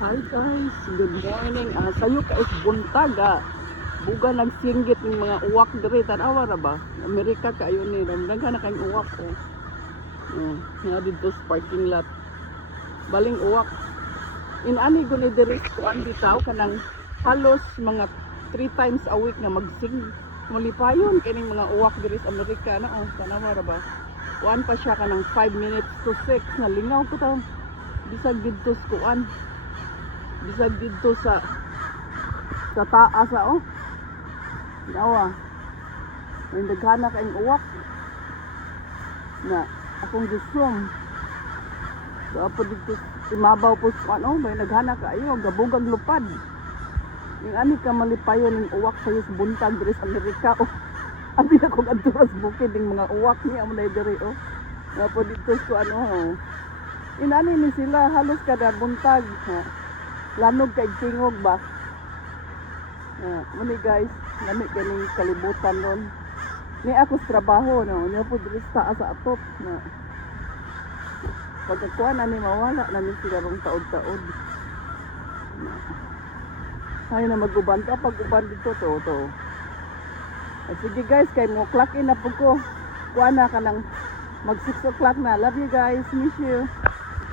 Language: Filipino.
Hi guys, good morning. Sayo ka is buntag buga nagsinggit ng mga uwak diri tanawa ra ba? Amerika kayo ni daghan na kayong uwak oh. Nga dito sa parking lot. Baling uwak. Inani guni diri kuan bitaw kanang halos mga 3 times a week nga magsing malipayon kining mga uwak diri sa Amerika na oh, tanawa ra ba? Kuan pa siya kanang 5 minutes to 6 na lingaw ko taw. Bisag dito sa kuan. Bisag dito sa taas oh. Nawa. May daghana kaayong uwak. Na akong gusom. So apo dito imabaw po sa ano, may naghana kaayo gabugang lupad. Ning ani ka malipayon ning uwak sa buntag diri sa Amerika oh. Abi na kong adturas bukid ning mga uwak niya mo diri oh. Apo dito sa ano oh. Inani ni sila halos kada buntag. Lanog kay tingog ba? Muni guys, nami kaning kalibutan ron. Ni ako sa trabaho no, niya po diri sa atop na. Pagkakuan na ni mawala na ni sila rong taod-taod. Ay na maguban ka pag-uban dito to. Sige guys, kay mo clock in na po ko. Kuan na ka nang mag 6 o'clock na. Love you guys, miss you.